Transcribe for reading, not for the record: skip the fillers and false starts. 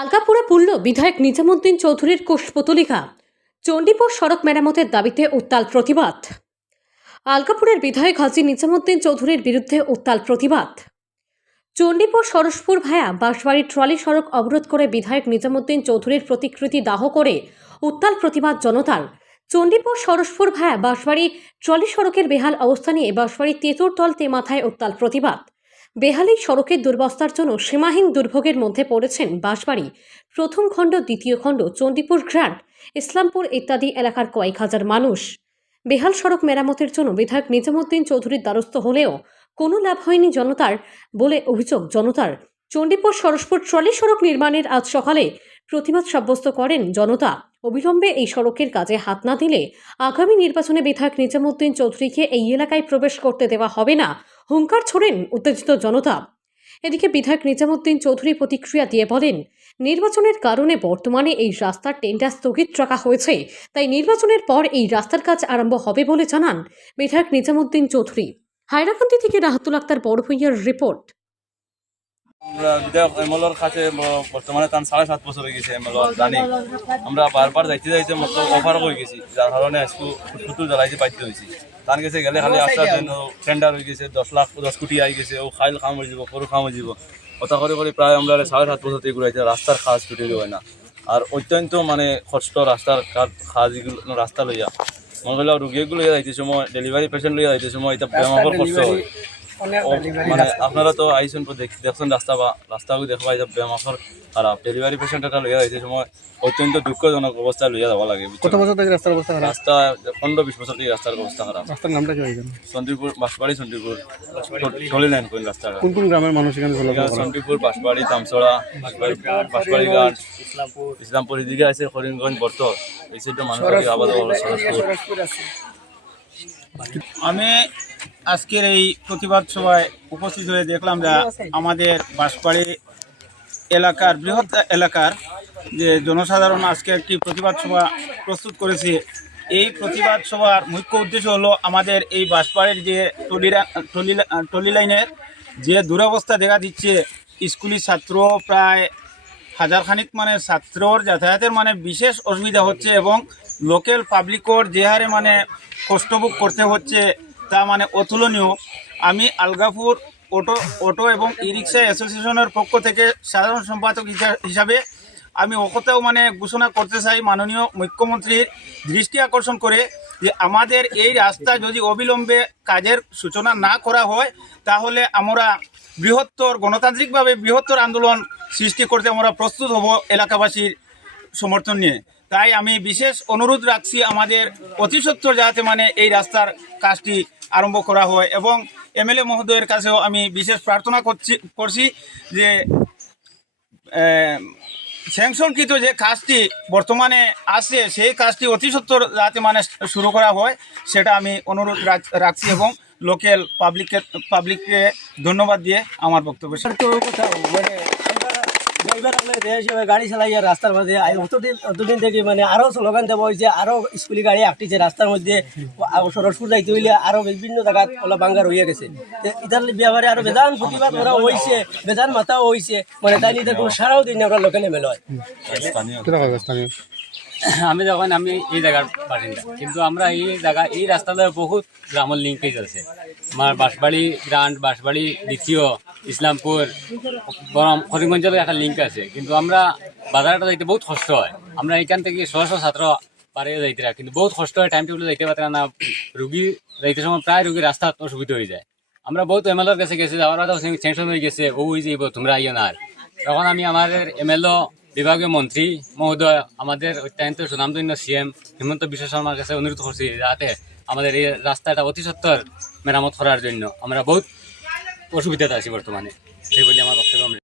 আলগাপুরে পুরল বিধায়ক নিজামুদ্দিন চৌধুরীর কুশপুতলিকা। চণ্ডীপুর সড়ক মেরামতের দাবিতে উত্তাল প্রতিবাদ। আলগাপুরের বিধায়ক হাজী নিজামুদ্দিন চৌধুরীর বিরুদ্ধে উত্তাল প্রতিবাদ। চণ্ডীপুর সরসপুর ভায়া বাঁশবাড়ির ট্রলি সড়ক অবরোধ করে বিধায়ক নিজামুদ্দিন চৌধুরীর প্রতিকৃতি দাহ করে উত্তাল প্রতিবাদ জনতার। চণ্ডীপুর সরসপুর ভায়া বাঁশবাড়ি ট্রলি সড়কের বেহাল অবস্থা নিয়ে বাঁশবাড়ির তেঁতুরতল মাথায় উত্তাল প্রতিবাদ। বেহালি সড়কের দুর্বস্থার জন্য সীমাহীন দুর্ভোগের মধ্যে পড়েছেন বাঁশবাড়ি প্রথম খণ্ড, দ্বিতীয় খণ্ড, চণ্ডীপুর গ্র্যান্ড, ইসলামপুর ইত্যাদি এলাকার কয়েক হাজার মানুষ। বেহাল সড়ক মেরামতের জন্য বিধায়ক নিজামুদ্দিন চৌধুরীর দ্বারস্থ হলেও কোনো লাভ হয়নি জনতার বলে অভিযোগ জনতার। চণ্ডীপুর সরসপুর ট্রলি সড়ক নির্মাণের আজ সকালে প্রতিবাদ সাব্যস্ত করেন জনতা। অবিলম্বে এই সড়কের কাজে হাত না দিলে আগামী নির্বাচনে বিধায়ক নিজামুদ্দিন চৌধুরীকে এই এলাকায় প্রবেশ করতে দেওয়া হবে না হুঙ্কার ছোড়েন উত্তেজিত জনতা। এদিকে বিধায়ক নিজামুদ্দিন চৌধুরী প্রতিক্রিয়া দিয়ে বলেন, নির্বাচনের কারণে বর্তমানে এই রাস্তার টেন্ডার স্থগিত রাখা হয়েছে, তাই নির্বাচনের পর এই রাস্তার কাজ আরম্ভ হবে বলে জানান বিধায়ক নিজামুদ্দিন চৌধুরী। হাইরাকান্দি থেকে রাহাতুল আক্তার বড় ভূঁইয়ার রিপোর্ট। আমরা বিধায়ক এমএলএর কাছে বর্তমানে তার 7.5 বছর হয়ে গেছে। এমএলএ জানি আমরা বারবার যাইতে যাইতে মতো অফার হয়ে গেছি, যার কারণে ফুটফুটু জ্বালাইতে বাধ্য হয়েছি। তার কাছে গেলে খালি আসার জন্য টেন্ডার হয়ে গেছে, 10 কোটি আই গেছে, ও খাইল খাম হয়ে যাব, সরু খাম হয়ে যাব। কথা করে করে প্রায় আমরা 7.5 বছর থেকে ঘুরাইতে রাস্তার কাজ ছুটে হয় না। আর অত্যন্ত মানে কষ্ট রাস্তার কাজ এগুলো রাস্তা লইয়া মনে করলাম রুগীগুলো লইয়া যাইতে সময়, ডেলিভারি পেশেন্ট লইয়া যাইতে সময় এটা ব্যায়াম কষ্ট হয়। মানে আপনারা তো আইসুন দেখছেন রাস্তাগুলো দেখবা এটা ব্যায়ামাফর খারাপ। ডেলিভারি পেশেন্ট একটা লইয়া যাইতে সময় অত্যন্ত দুঃখজনক অবস্থায় লইয়া যাওয়া লাগে। কত বছর থেকে রাস্তার অবস্থা খারাপ? রাস্তা 15-20 বছর থেকে রাস্তার অবস্থা খারাপ। রাস্তার নামটা কি হয়? চণ্ডীপুর বাঁশবাড়ি, চণ্ডীপুর টলি লাইন কোন রাস্তাটা? কোন কোন গ্রামের মানুষ এখানে চলাচল করে? চণ্ডীপুর, বাঁশবাড়ি, তামছড়া, বাঁশবাড়ি ঘাট, ইসলামপুর, এদিকে আছে করিমগঞ্জ, বর্ত, এই সাইডে মানুষ আবাদ সরসপুর। আমি আজকের এই প্রতিবাদ সভায় উপস্থিত হয়ে দেখলাম যে আমাদের বাঁশবাড়ি এলাকার বৃহৎ এলাকার যে জনসাধারণ আজকে একটি প্রতিবাদ সভা প্রস্তুত করেছে। এই প্রতিবাদ সভার মুখ্য উদ্দেশ্য হলো আমাদের এই বাঁশবাড়ির যে টলি লাইনের যে দুরবস্থা দেখা দিচ্ছে। স্কুলি ছাত্র প্রায় হাজারখানিক মানে ছাত্রর যাতায়াতের মানে বিশেষ অসুবিধা হচ্ছে এবং লোকাল পাবলিকর যে হারে মানে কষ্টভোগ করতে হচ্ছে তা মানে অতুলনীয়। আমি আলগাপুর অটো এবং ই রিক্সা অ্যাসোসিয়েশনের পক্ষ থেকে সাধারণ সম্পাদক হিসাবে আমি ওকথাও মানে ঘোষণা করতে চাই মাননীয় মুখ্যমন্ত্রীর দৃষ্টি আকর্ষণ করে যে আমাদের এই রাস্তা যদি অবিলম্বে কাজের সূচনা না করা হয় তাহলে আমরা গণতান্ত্রিকভাবে বৃহত্তর আন্দোলন সৃষ্টি করতে আমরা প্রস্তুত হব এলাকাবাসীর সমর্থন নিয়ে। তাই আমি বিশেষ অনুরোধ রাখছি আমাদের অতি সত্বর যাতে মানে এই রাস্তার কাজটি আরম্ভ করা হয় এবং এমএলএ মহোদয়ের কাছেও আমি বিশেষ প্রার্থনা করছি যে স্যাংশনকৃত যে কাজটি বর্তমানে আছে সেই কাজটি অতি সত্বর যাতে মানে শুরু করা হয় সেটা আমি অনুরোধ রাখছি এবং লোকাল পাবলিককে ধন্যবাদ দিয়ে আমার বক্তব্য গাড়ি চালাইয়া রাস্তার মধ্যে অতদিন থেকে মানে আরো স্লোগান দেওয়া হয়েছে, আরো স্কুলি গাড়ি আসতেছে রাস্তার মধ্যে। সরসপুর যাইতে হইলে আরো বিভিন্ন জায়গায় ওলা বাঙ্গার হইয়া গেছে। ইতার ব্যাপারে আরো বেদান প্রতিবাদ করা হয়েছে, বেদান মাথাও হয়েছে, মানে তাই নিয়ে কোনো সারাও দিন আমরা লোকে নেমে লয়। আমি এই জায়গার বাসিন্দা, কিন্তু আমরা এই রাস্তাতে বহুত গ্রামের লিঙ্কেজ আছে। আমার বাঁশবাড়ি গ্রান্ড, বাঁশবাড়ি দ্বিতীয়, ইসলামপুর, করিমগঞ্জের একটা লিঙ্ক আছে, কিন্তু আমরা বাজারটা যাইতে বহুত কষ্ট হয়। আমরা এখান থেকে শো ছাত্র পারে যাইতে কিন্তু বহুত কষ্ট হয়, টাইম টেবিলে যাইতে পারে না। রুগী যাইতে সময় প্রায় রুগীর রাস্তা অসুবিধা হয়ে যায়। আমরা বহুত এমএলএর কাছে গেছি, যাওয়ার কথা সেংশন হয়ে গেছে, ও হয়ে যাইব তোমরা আইও না। আর তখন আমি আমাদের এমএলএ বিভাগীয় মন্ত্রী মহোদয়, আমাদের অত্যন্ত সুনামধন্য সিএম হিমন্ত বিশ্ব শর্মার কাছে অনুরোধ করছি যাতে আমাদের এই রাস্তাটা অতি সত্বর মেরামত করার জন্য। আমরা বহুত অসুবিধাতে আছি বর্তমানে, এই বলে আমার বক্তব্য।